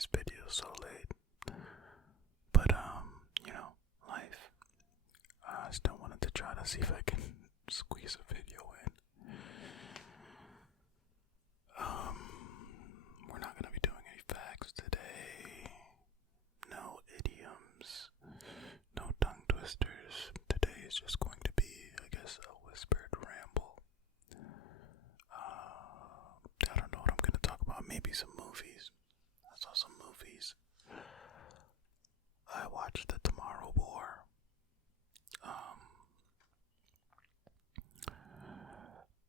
these videos so late. But, life. I still wanted to try to see if I can squeeze a video in. We're not going to be doing any facts today. No idioms. No tongue twisters. Today is just going to be, I guess, a whispered ramble. I don't know what I'm going to talk about. Maybe some movies. I saw some movies. I watched The Tomorrow War.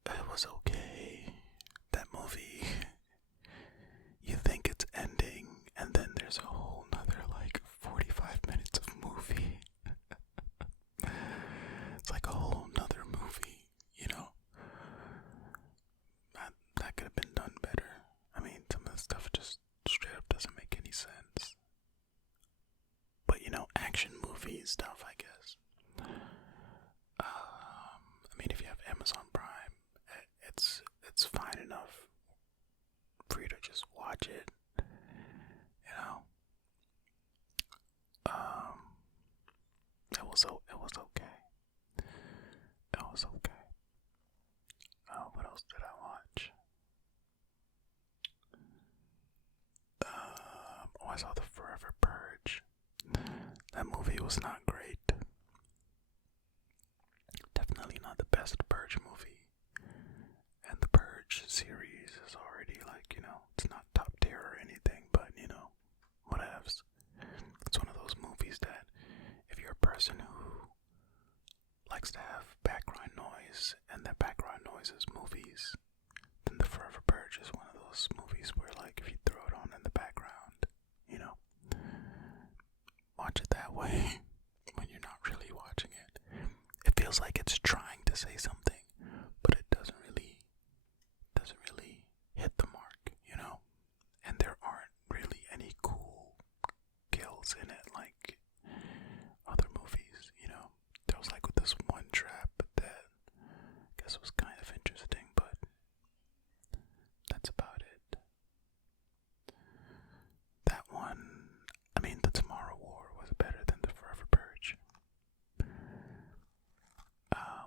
It was okay. That movie, you think it's ending, and then there's a whole nother 45 minutes of movie. It's like a whole nother movie, That could have been done better. I mean, some of the stuff just straight up doesn't make any sense. But action movie stuff, I guess. If you have Amazon Prime, it's fine enough for you to just watch it. It was okay. It was okay. What else did I watch? I saw the Forever Purge. That movie was not great. Definitely not the best Purge movie. And the Purge series is already it's not top tier or anything, but whatevs. It's one of those movies that if you're a person who likes to have background noise, and that background noise is movies, then the Forever Purge is one of those movies where if you throw it on in the background, watch it that way when you're not really watching it. It feels like it's trying to say something, but it doesn't really hit the mark, And there aren't really any cool kills in it like other movies, There was with this one trap that I guess was kind of interesting, but that's about it. That one, The Tomorrow War was better than the Forever Purge.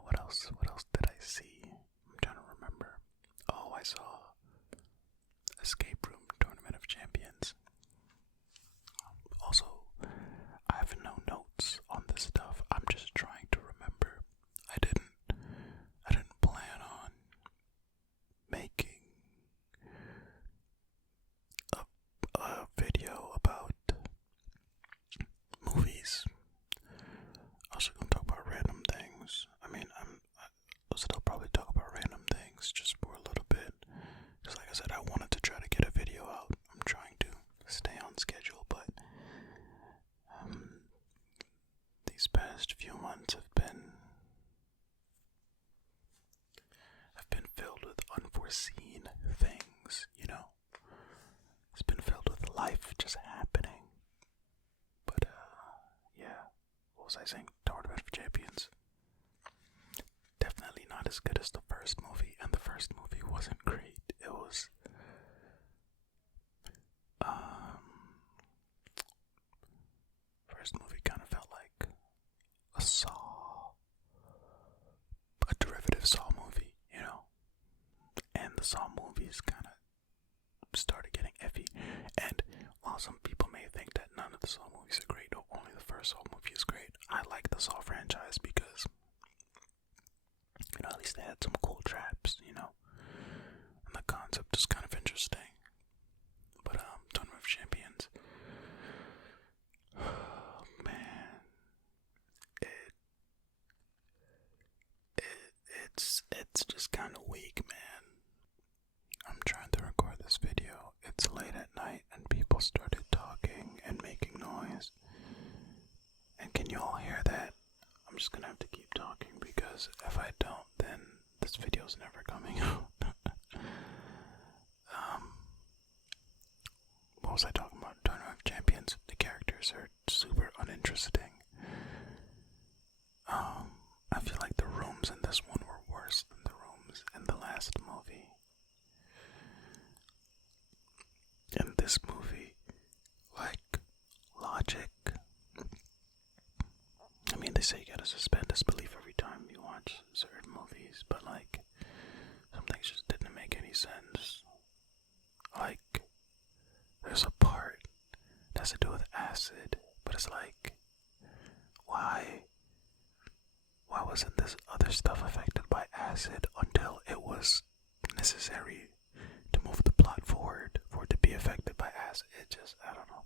What else did I see? I'm trying to remember. Oh, I saw Escape Room Tournament of Champions. Also, I have no notes on this stuff. I'm just trying to remember. I didn't plan on making a video about movies. I was going to talk about random things. I'll still probably talk about random things just for a little bit. Because like I said, I wanted to try to get a video out. I'm trying to stay on schedule, but these past few months have been filled with unforeseen things, It's been filled with life just happening. But, yeah. What was I saying? Tournament of Champions. Definitely not as good as the first movie, and the first movie wasn't great. It was, first movie kind of felt like a derivative Saw movie, And the Saw movies kind of started getting iffy. And while some people may think that none of the Saw movies are great, or only the first Saw movie is great, I like the Saw franchise because, at least they had some cool traps, and the concept is kind of interesting. But, Tournament of Champions, oh, man, it's just kind of weak, man. I'm trying to record this video. It's late at night, and people started talking and making noise. And can you all hear that? I'm just gonna have to keep talking, because if I don't, then this video's never coming out. What was I talking about? Tournament of Champions. The characters are super uninteresting. I feel like the rooms in this one were worse than the rooms in the last movie. In this movie, has to do with acid, but it's like, why wasn't this other stuff affected by acid until it was necessary to move the plot forward for it to be affected by acid? It just, I don't know.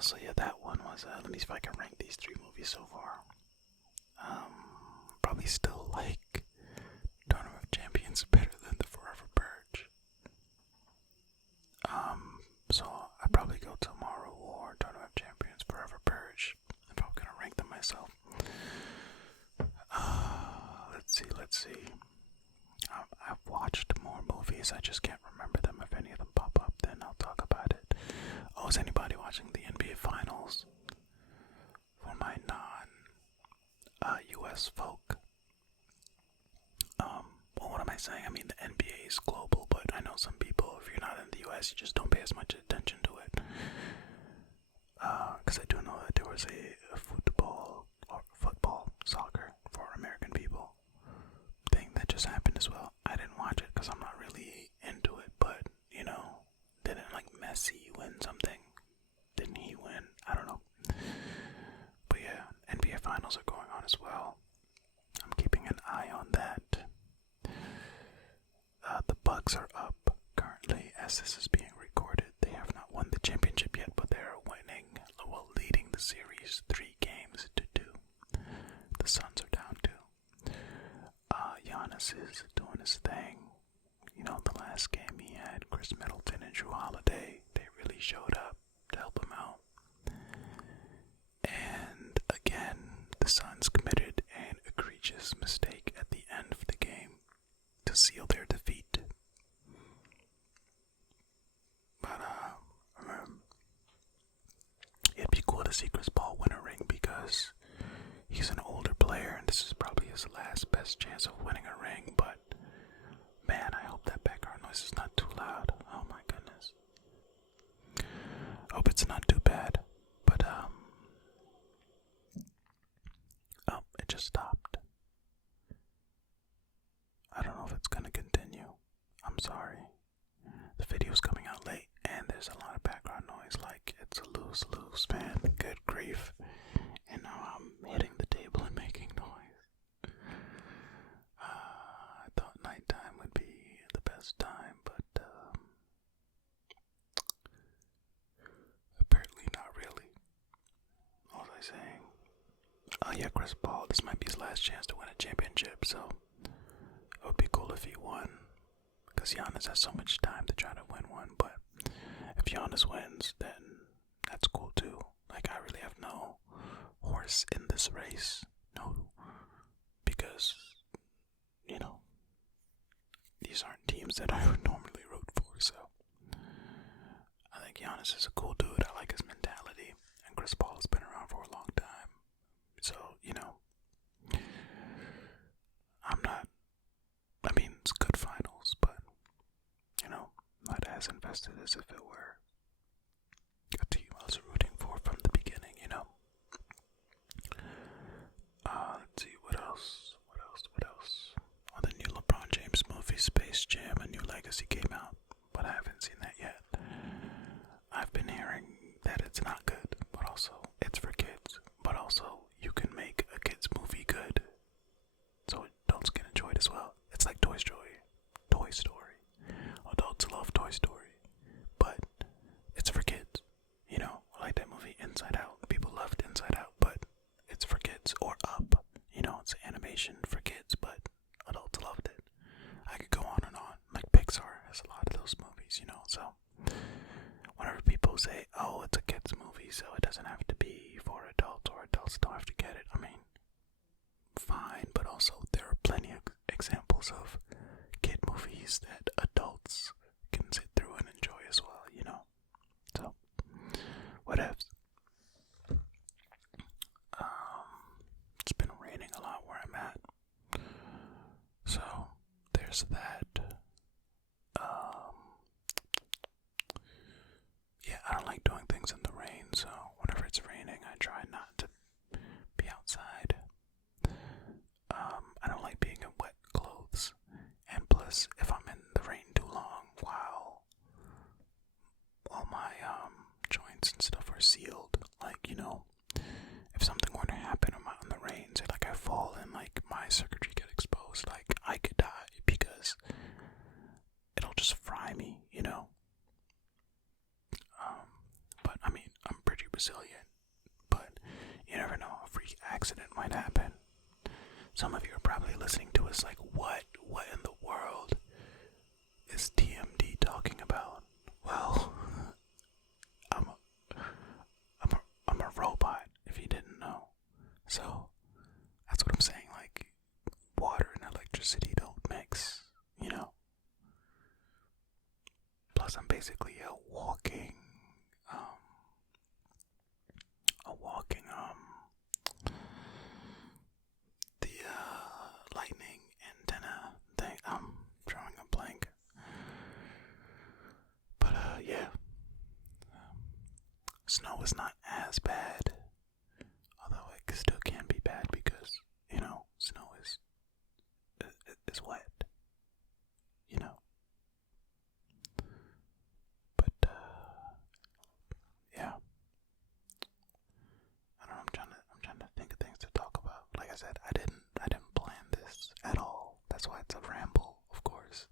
So yeah, that one was, let me see if I can rank these 3 movies so far. Probably still like Tournament of Champions better than the Forever Purge. So I'd probably go Tomorrow War, Tournament of Champions, Forever Purge, if I'm gonna rank them myself. Let's see. I've watched more movies, I just can't remember them. If any of them pop up, then I'll talk about it. Oh, is anybody watching the NBA Finals? For my non-US folk. Well, what am I saying? I mean, the NBA is global, but I know some people, if you're not in the US, you just don't pay as much attention to it. Because I do know that there was a football, soccer for American people thing that just happened as well. I didn't watch it because I'm not really into it, but, you know, didn't like Messi win something? Didn't he win? I don't know. But yeah, NBA Finals are going on as well. I'm keeping an eye on that. The Bucks are up currently as this is being recorded. They have not won the championship yet, but they're leading the series 3 games to 2. The Suns are down 2. Giannis is doing his thing. You know, the last game he had Chris Middleton and Drew Holiday. They really showed up to help him out. And again, the Suns committed an egregious mistake at the end of the game to seal their defeat. But it'd be cool to see Chris Paul win a ring because he's an older player and this is probably his best chance of winning a ring. But man, I hope that background noise is not too loud. Oh my goodness. Hope it's not too bad. But oh, it just stopped. I don't know if it's gonna continue. I'm sorry. The video's coming out late and there's a lot of background noise, like it's a lose-lose, man. Good grief. And now I'm hitting the table and making noise. I thought nighttime would be the best time, but apparently not really. What was I saying? Oh yeah, Chris Paul, this might be his last chance to win a championship, so it would be cool if he won. Because Giannis has so much time to try to win one, but if Giannis wins, then that's cool too. Like, I really have no horse in this race. No. Because, you know, these aren't teams that I would normally root for, so I think Giannis is a cool dude. I like his mentality. And Chris Paul has been around for a long time. So, you know, it's good finals, but, you know, not as invested as if it were a team I was rooting for from the beginning, you know. Let's see, what else? Oh, the new LeBron James movie, Space Jam: A New Legacy, came out, but I haven't seen that yet. I've been hearing that it's not good, but also it's for kids, but also you can make a kid's movie good, so adults can enjoy it as well. It's like Toy Story. Adults love Toy Story, but it's for kids. You know, I like that movie Inside Out. People loved Inside Out, but it's for kids. Or Up. You know, it's animation for kids, but adults loved it. I could go on and on. Like Pixar has a lot of those movies, you know, so whenever people say, oh, it's a kid's movie, so it doesn't have to be for adults, or adults don't have to get it, I mean, fine, but also there are plenty of examples of kid movies that adults can sit through and enjoy as well, you know. So, whatevs. It's been raining a lot where I'm at, so there's that. Yeah, I don't like doing things in the rain, so whenever it's raining, I try not to be outside. I don't like being in wet clothes, and plus, if I'm in the rain too long while all my sealed. Like, if something were to happen on the rain, say like I fall and like my circuitry get exposed, like I could die because it'll just fry me, But I mean, I'm pretty resilient. But you never know, a freak accident might happen. Some of you are probably listening to us like, what in the world is TMD talking about? Well, I'm a robot, if you didn't know. So that's what I'm saying. Like, water and electricity don't mix, Plus, I'm basically a walking the lightning antenna thing. I'm drawing a blank. But yeah, snow is not as bad, although it still can be bad because snow is wet, But yeah, I don't know. I'm trying to think of things to talk about. Like I said, I didn't plan this at all. That's why it's a ramble, of course.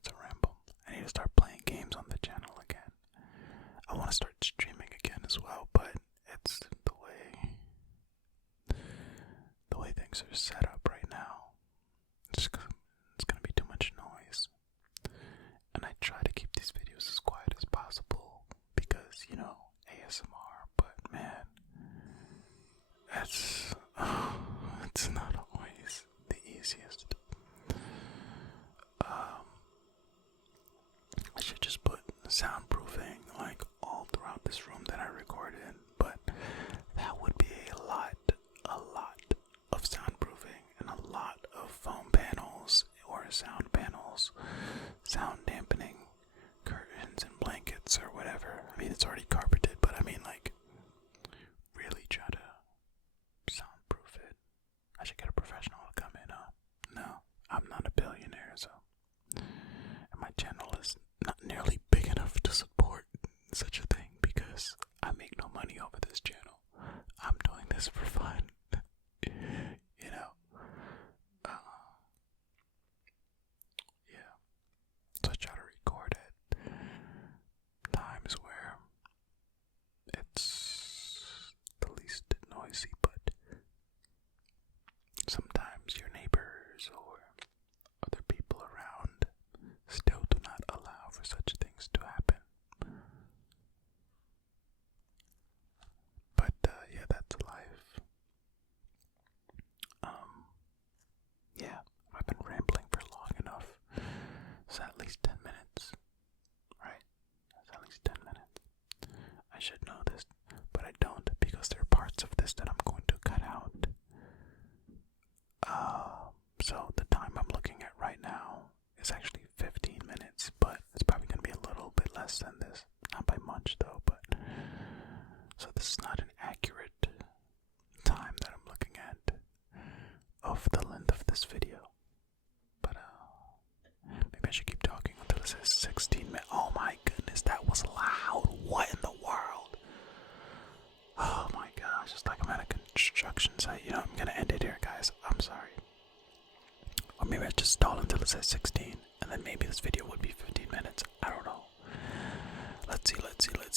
It's a ramble. I need to start playing games on the channel again. I want to start streaming again as well, but it's the way things are set up right now. It's gonna be too much noise, and I try to keep these videos as quiet as possible because ASMR. But man, it's not always the easiest. I should just put soundproofing like all throughout this room that I record in, but that would be a lot of soundproofing and a lot of foam panels or sound panels, sound dampening curtains and blankets or whatever. I mean, it's already carpeted, but I mean, like, really try to soundproof it. I should get a professional to come in, huh? No, I'm not a billionaire, so. And my channel is not nearly big enough to support such a thing because I make no money over this channel. I'm doing this for fun. Yeah. So I try to record at times where it's the least noisy, but sometimes your neighbors or other people around still do not allow for such things to happen. But yeah, that's life. Yeah, I've been rambling for long enough. It's at least 10 minutes, right? That's at least 10 minutes. I should know this, but I don't because there are parts of this that I'm going to cut out. So the time I'm looking at right now is actually 15 minutes, but it's probably going to be a little bit less than this. Not by much though, but so this is not an accurate time that I'm looking at of the length of this video. But maybe I should keep talking until it says 16 minutes. Oh my goodness, that was loud. What in the world? Oh my gosh, it's like I'm at a construction site. I'm gonna end it here, guys. I'm sorry. Or maybe I just stall until it says 16, and then maybe this video would be 15 minutes. I don't know. Let's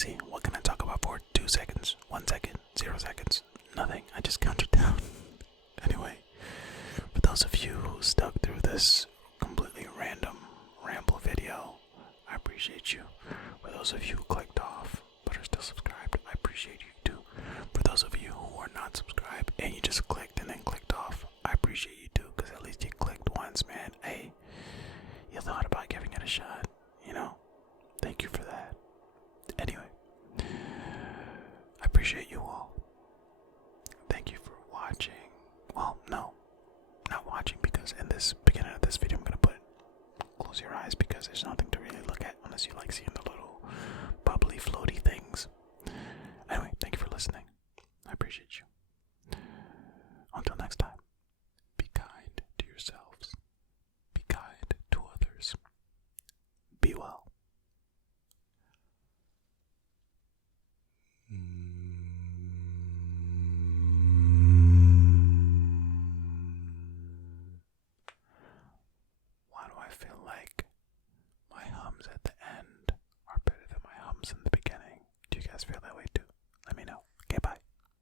see. What can I talk about for 2 seconds? 1 second? 0 seconds? Nothing. I just counted down. Anyway, for those of you who stuck through this completely random ramble video, I appreciate you. For those of you who clicked off but are still subscribed, I appreciate you too. For those of you who are not subscribed and you just clicked and then clicked off, I appreciate you too, because at least you clicked once, man. Hey, you thought about giving it a shot, Thank you for that. Anyway, I appreciate you all. Thank you for watching. Well, no, not watching, because in this beginning of this video I'm gonna put close your eyes because there's nothing to really look at unless you like seeing the little bubbly floaty things. Anyway, thank you for listening. I appreciate you.